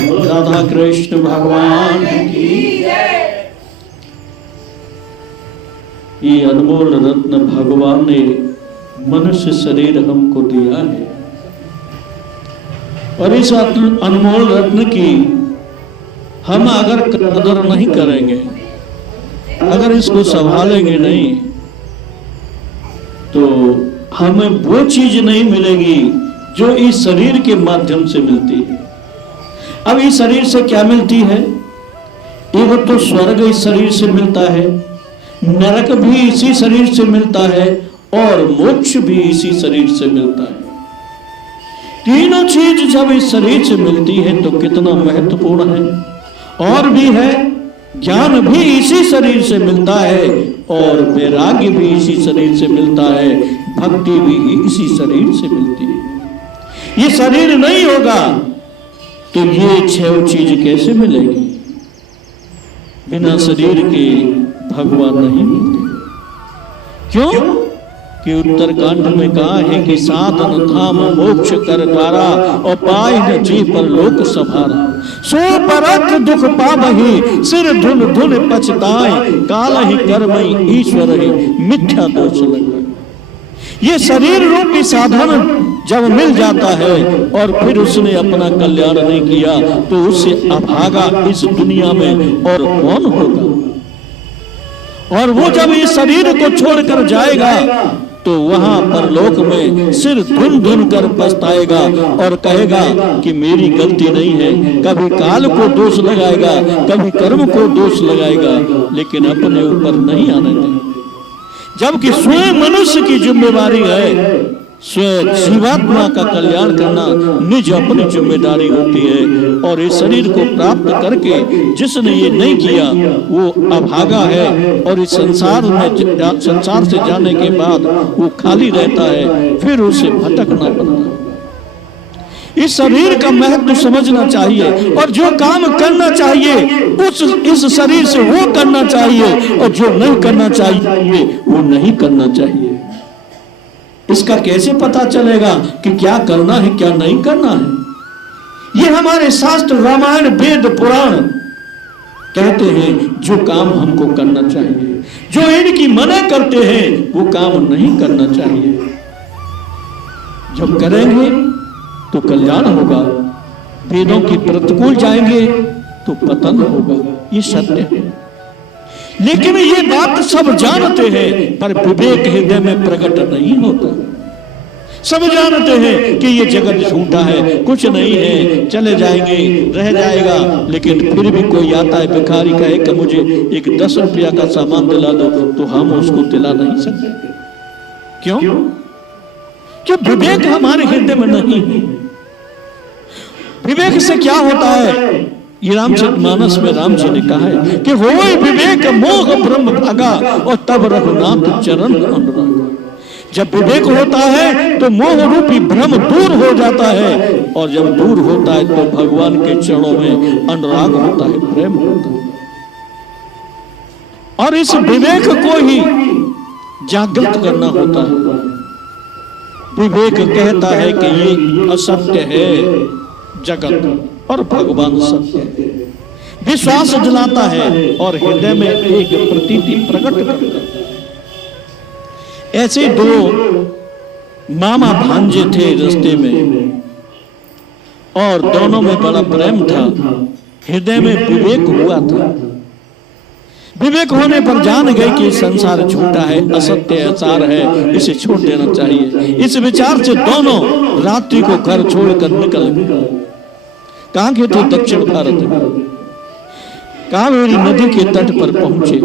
राधा कृष्ण भगवान की। ये अनमोल रत्न भगवान ने मनुष्य शरीर हमको दिया है, और इस अनमोल रत्न की हम अगर कदर नहीं करेंगे, अगर इसको संभालेंगे नहीं, तो हमें वो चीज नहीं मिलेगी जो इस शरीर के माध्यम से मिलती है। अब इस शरीर से क्या मिलती है? एक तो स्वर्ग इस शरीर से मिलता है, नरक भी इसी शरीर से मिलता है, और मोक्ष भी इसी शरीर से मिलता है। तीनों चीज जब इस शरीर से मिलती है तो कितना महत्वपूर्ण है। और भी है, ज्ञान भी इसी शरीर से मिलता है, और वैराग्य भी इसी शरीर से मिलता है, भक्ति भी इसी शरीर से मिलती है। ये शरीर नहीं होगा तो ये छह चीज कैसे मिलेगी? बिना शरीर के भगवान नहीं मिलते। क्यों? कि उत्तरकांड में कहा है कि साधन धाम मोक्ष कर द्वारा, और पाए न जी पर लोक सभारा। सो परत दुख पावहि, सिर धुन धुन पछताए, काल ही कर्मई ईश्वर ही मिथ्या दोष लगे। ये शरीर रूपी साधन जब मिल जाता है और फिर उसने अपना कल्याण नहीं किया, तो उससे अभागा इस दुनिया में और कौन होगा? और वो जब इस शरीर को छोड़कर जाएगा तो वहां पर लोक में सिर धुन धुन कर पछताएगा और कहेगा कि मेरी गलती नहीं है। कभी काल को दोष लगाएगा, कभी कर्म को दोष लगाएगा, लेकिन अपने ऊपर नहीं आने देगा। जबकि स्वयं मनुष्य की जिम्मेवारी है, स्वयं जीवात्मा का कल्याण करना निज अपनी जिम्मेदारी होती है। और इस शरीर को प्राप्त करके जिसने ये नहीं किया वो अभागा है, और इस संसार से जाने के बाद वो खाली रहता है, फिर उसे भटकना पड़ता है। इस शरीर का महत्व समझना चाहिए, और जो काम करना चाहिए इस शरीर से वो करना चाहिए, और जो नहीं करना चाहिए वो नहीं करना चाहिए। इसका कैसे पता चलेगा कि क्या करना है क्या नहीं करना है? ये हमारे शास्त्र रामायण वेद पुराण कहते हैं जो काम हमको करना चाहिए, जो इनकी मना करते हैं वो काम नहीं करना चाहिए। जब करेंगे तो कल्याण होगा, वेदों की प्रतिकूल जाएंगे तो पतन होगा। ये सत्य है। लेकिन ये बात सब जानते हैं, पर विवेक हृदय में प्रकट नहीं होता। सब जानते हैं कि ये जगत झूठा है, कुछ नहीं है, चले जाएंगे, रह जाएगा, लेकिन फिर भी कोई आता है भिखारी कहे कि मुझे एक 10 रुपया का सामान दिला दो, तो हम उसको दिला नहीं सकते। क्यों? कि विवेक हमारे हृदय में नहीं है। विवेक से क्या होता है? ये रामचरितमानस में राम जी ने कहा है कि होय विवेक मोह ब्रह्म भागा, और तब रघुनाथ चरण अनुरागा। जब विवेक होता है तो मोह रूपी भ्रम दूर हो जाता है, और जब दूर होता है तो भगवान के चरणों में अनुराग होता है, प्रेम होता है। और इस विवेक को ही जागृत करना होता है। विवेक कहता है कि ये असत्य है जगत, और भगवान सत्य है। विश्वास दिलाता है और हृदय में एक प्रतीति प्रकट करता है। ऐसे दो मामा भांजे थे रास्ते में, और दोनों में बड़ा प्रेम था, हृदय में विवेक हुआ था। विवेक होने पर जान गए कि संसार झूठा है, असत्य आचार है, इसे छोड़ देना चाहिए। इस विचार से दोनों रात्रि को घर छोड़कर निकल गए। कहां के थे? दक्षिण भारत में कावेरी नदी के तट पर पहुंचे।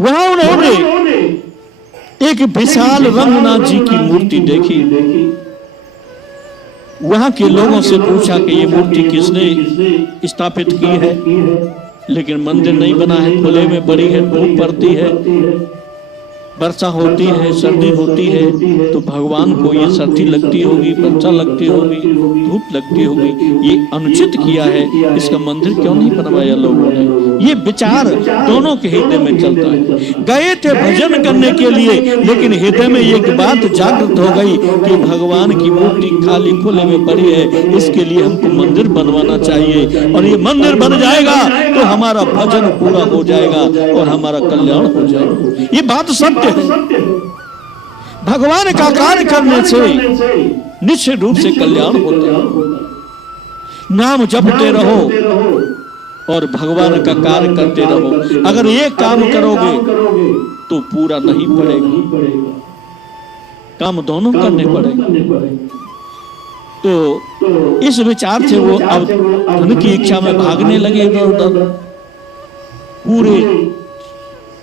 वहां उन्होंने एक विशाल रंगनाथ जी की मूर्ति देखी। वहां के लोगों से पूछा कि ये मूर्ति किसने स्थापित की है? लेकिन मंदिर नहीं बना है, खुले में पड़ी है, धूप पड़ती है। वर्षा होती है, सर्दी होती है, तो भगवान को ये सर्दी लगती होगी, वर्षा लगती होगी, धूप लगती होगी, ये अनुचित किया है, इसका मंदिर क्यों नहीं बनवाया लोगों ने? ये विचार दोनों के हृदय में चलता है। गए थे भजन करने के लिए, लेकिन हृदय में एक बात जागृत हो गई कि भगवान की मूर्ति खाली खुले में पड़ी है, इसके लिए हमको मंदिर बनवाना चाहिए, और ये मंदिर बन जाएगा तो हमारा भजन पूरा हो जाएगा और हमारा कल्याण हो जाएगा। ये बात सत्य है। भगवान का कार्य करने से निश्चित रूप से कल्याण होता है। नाम जपते रहो और भगवान का कार्य करते रहो। अगर ये काम करोगे तो पूरा नहीं पड़ेगा, काम दोनों करने पड़ेगा। तो इस विचार से वो अब धन की इच्छा में भागने लगे इधर उधर, पूरे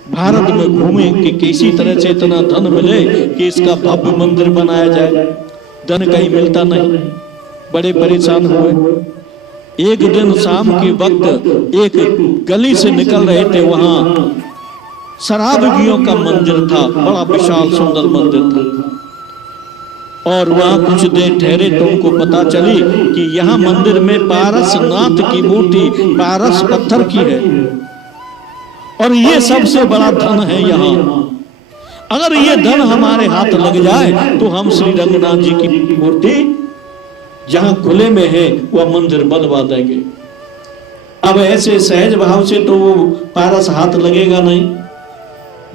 भारत में घूमे कि किसी तरह से इतना धन मिले कि इसका भव्य मंदिर बनाया जाए। धन कहीं मिलता नहीं, बड़े परेशान हुए। एक दिन शाम के वक्त एक गली से निकल रहे थे, वहां शराबियों का मंदिर था, बड़ा विशाल सुंदर मंदिर था। और वहां कुछ देर ठहरे तो उनको पता चली कि यहाँ मंदिर में पारसनाथ की मूर्ति पारस पत्थर की है, और ये सबसे बड़ा धन है यहाँ। अगर ये धन हमारे हाथ लग जाए तो हम श्री रंगनाथ जी की मूर्ति जहां खुले में है वह मंदिर बनवा देंगे। अब ऐसे सहज भाव से तो वो पारस हाथ लगेगा नहीं।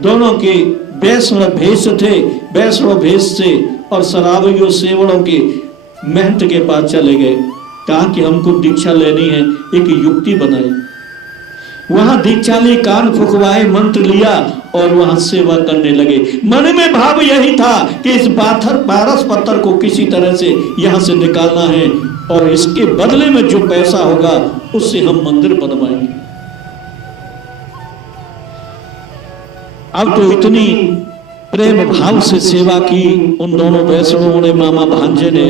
दोनों के वैष्णव भेष थे, वैष्णव भेष से और शराबियों सेवड़ों के महंत के पास चले गए। कहा कि हमको दीक्षा लेनी है, एक युक्ति बनाई। वहां दीक्षा ली, कान फुकवाए, मंत्र लिया और वहां सेवा करने लगे। मन में भाव यही था कि इस पारस पत्थर को किसी तरह से यहां से निकालना है, और इसके बदले में जो पैसा होगा उससे हम मंदिर बनवाएंगे। अब तो इतनी प्रेम भाव से सेवा की उन दोनों वैष्णवों ने, मामा भांजे ने,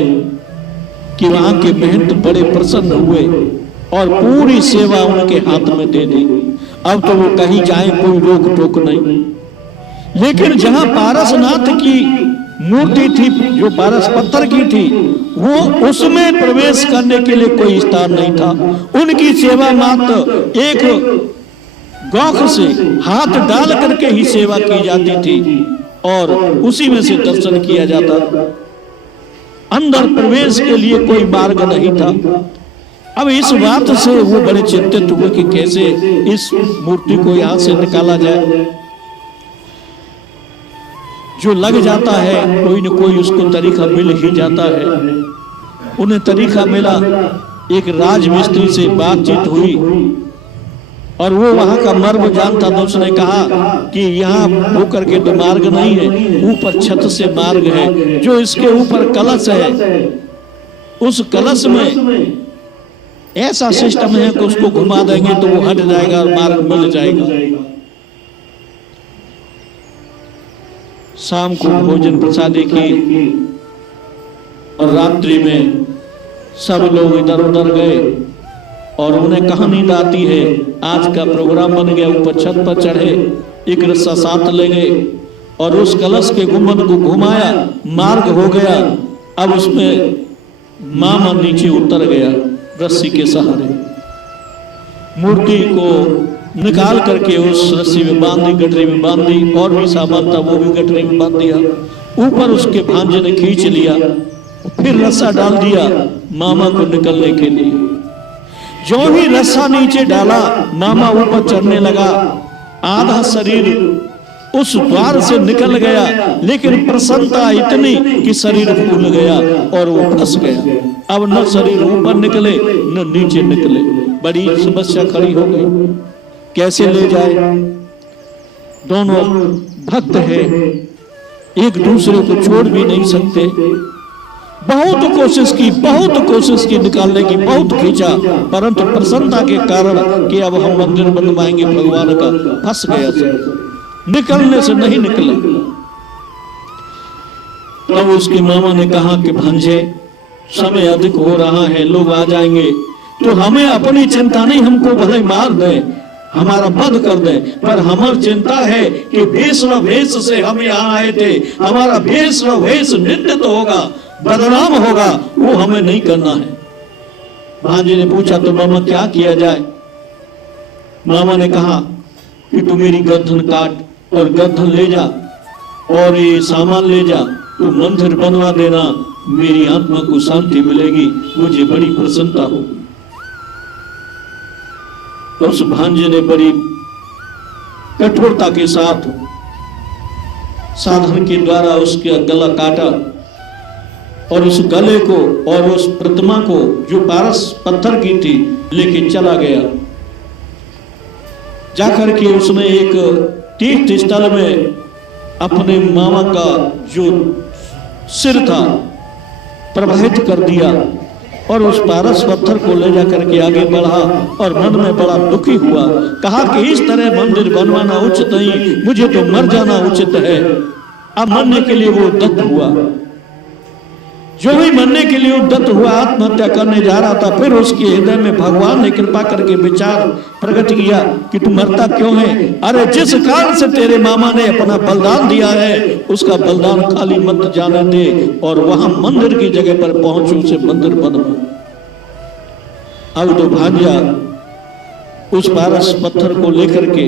कि वहां के महंत बड़े प्रसन्न हुए और पूरी सेवा उनके हाथ में दे दी। अब तो वो कहीं जाए कोई रोक टोक नहीं। लेकिन जहां पारसनाथ की मूर्ति थी, जो पारस पत्थर की थी, वो उसमें प्रवेश करने के लिए कोई स्थान नहीं था। उनकी सेवा मात्र एक गौख से हाथ डाल करके ही सेवा की जाती थी और उसी में से दर्शन किया जाता। अंदर प्रवेश के लिए कोई मार्ग नहीं था। अब इस बात से वो बड़े चिंतित हुए कि कैसे इस मूर्ति को यहां से निकाला जाए। जो लग जाता है कोई न कोई उसको तरीका मिल ही जाता है। उन्हें तरीका मिला, एक राजमिस्त्री से बातचीत हुई और वो वहां का मर्म जानता था। उसने कहा कि यहाँ होकर के तो मार्ग नहीं है, ऊपर छत से मार्ग है। जो इसके ऊपर कलश है, उस कलश में ऐसा सिस्टम है कि उसको घुमा देंगे तो वो हट जाएगा और मार्ग मिल जाएगा। शाम को भोजन प्रसादी की और रात्रि में सब लोग इधर उधर गए और उन्हें कहा नींद आती है। आज का प्रोग्राम बन गया, ऊपर छत पर चढ़े, एक रस्सा साथ ले गए और उस कलश के गुंबद को घुमाया, मार्ग हो गया। अब उसमें मामा नीचे उतर गया रस्सी के सहारे। मूर्ति को निकाल करके उस रस्सी में बांध दी, गठरी में बांध दी, और भी सामान था वो भी गठरी में बांध दिया। ऊपर उसके भांजे ने खींच लिया, फिर रस्सा डाल दिया मामा को निकलने के लिए। जो ही रस्सा नीचे डाला, मामा ऊपर चढ़ने लगा। आधा शरीर उस द्वार से निकल गया, लेकिन प्रसन्नता इतनी कि शरीर फूल गया और वो फंस गया। अब न शरीर ऊपर निकले न नीचे निकले। बड़ी समस्या खड़ी हो गई, कैसे ले जाए। दोनों भक्त हैं, एक दूसरे को छोड़ भी नहीं सकते। बहुत कोशिश की निकालने की, बहुत खींचा, परंतु प्रसन्नता के कारण कि अब हम मंदिर बनवाएंगे भगवान का, फंस गया सब, निकलने से नहीं निकले। तब उसके मामा ने कहा कि भांजे, समय अधिक हो रहा है, लोग आ जाएंगे तो हमें अपनी चिंता नहीं, हमको भले मार दे, हमारा वध कर दे, पर हमारी चिंता है कि वेश न वेश से हम यहाँ आए थे, हमारा वेश न वेश निंदित होगा, बदनाम होगा, वो हमें नहीं करना है। भांजे ने पूछा तो मामा क्या किया जाए? मामा ने कहा कि तू मेरी गर्दन काट और गर्दन ले जा और ये सामान ले जा, तू मंदिर बनवा देना, मेरी आत्मा को शांति मिलेगी, मुझे बड़ी प्रसन्नता होगी। उस भांजे ने बड़ी कठोरता के साथ साधन के द्वारा उसका गला काटा और उस गले को और उस प्रतिमा को जो पारस पत्थर की थी लेके चला गया। जाकर के उसने एक तीर्थ स्थल में अपने मामा का जो सिर था प्रवाहित कर दिया और उस पारस पत्थर को ले जाकर के आगे बढ़ा और मन में बड़ा दुखी हुआ। कहा कि इस तरह मंदिर बनवाना उचित नहीं, मुझे तो मर जाना उचित है। अब मरने के लिए वो उद्यत हुआ। जो ही मरने के लिए उद्यत हुआ, आत्महत्या करने जा रहा था, फिर उसके हृदय में भगवान ने कृपा करके विचार प्रकट किया कि तू मरता क्यों है? अरे जिस कारण से तेरे मामा ने अपना बलिदान दिया है उसका बलिदान खाली मत जाने दे और वहां मंदिर की जगह पर पहुंच उसे मंदिर बनवा। अब तो भांजा उस पारस पत्थर को लेकर के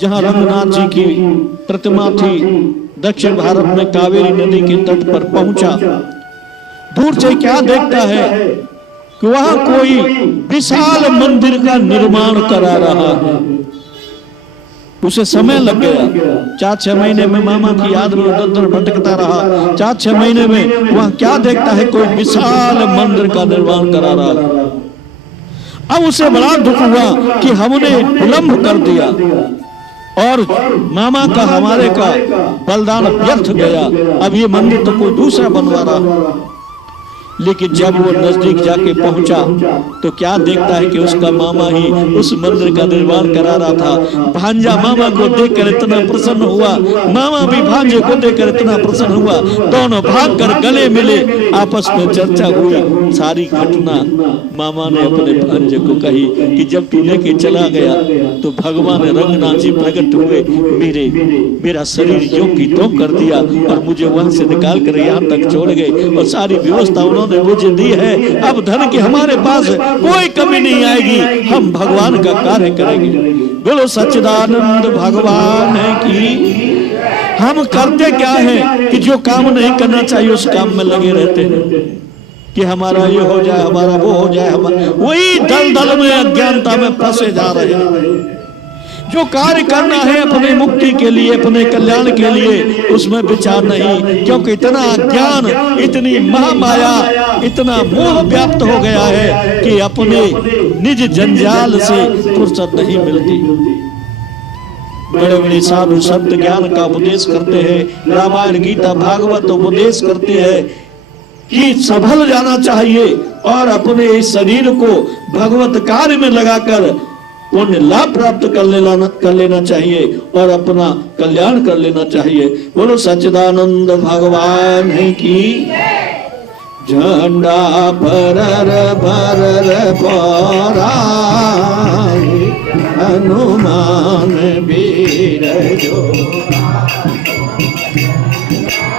जहां रंगनाथ जी की प्रतिमा थी दक्षिण भारत में कावेरी नदी के तट पर पहुंचा। दूर से क्या देखता है कि वहां कोई विशाल मंदिर का निर्माण करा रहा है। उसे समय लग गया, 4-6 महीने में मामा की याद में उधर भटकता रहा। 4-6 महीने में वहां क्या देखता है, कोई विशाल मंदिर का निर्माण करा रहा है। अब उसे बड़ा दुख हुआ कि हमने विलंब कर दिया और मामा का हमारे का बलिदान व्यर्थ गया, अब ये मंदिर तो कोई दूसरा बनवा रहा। लेकिन जब वो नजदीक जाके पहुंचा तो क्या देखता है कि उसका मामा ही उस मंदिर का निर्माण करा रहा था। भांजा मामा को देखकर इतना प्रसन्न हुआ, मामा भी भांजे को देखकर इतना प्रसन्न हुआ। दोनों भागकर गले मिले, आपस में चर्चा हुई। सारी घटना मामा ने अपने भांजे को कही कि जब तू लेके चला गया तो भगवान रंगनाथ जी प्रकट हुए, मेरा शरीर यूं की त्यों कर दिया और मुझे वहां से निकाल कर यहाँ तक छोड़ गए और सारी व्यवस्था उन्होंने मुझे दी है। अब धन की हमारे पास कोई कमी नहीं आएगी, हम भगवान का कार्य करेंगे। बोलो सच्चिदानंद भगवान की। हम करते क्या है कि जो काम नहीं करना चाहिए उस काम में लगे रहते हैं कि हमारा ये हो जाए, हमारा वो हो जाए, वही दलदल में अज्ञानता में फंसे जा रहे हैं। जो कार्य करना है अपने मुक्ति के लिए, अपने कल्याण के लिए, उसमें विचार नहीं, क्योंकि इतना अज्ञान, इतनी महामाया, इतना मोह व्याप्त हो गया है कि अपने निज जंजाल से फुर्सत नहीं मिलती। बड़े बड़े साधु शब्द ज्ञान का उपदेश करते हैं, रामायण गीता भागवत उपदेश करते हैं कि संभल जाना चाहिए और अपने इस शरीर को भगवत कार्य में लगाकर पुण्य लाभ प्राप्त कर लेना चाहिए और अपना कल्याण कर लेना चाहिए। बोलो सच्चिदानंद भगवान की। झंडा भरर भरर पराए, हनुमान वीर जो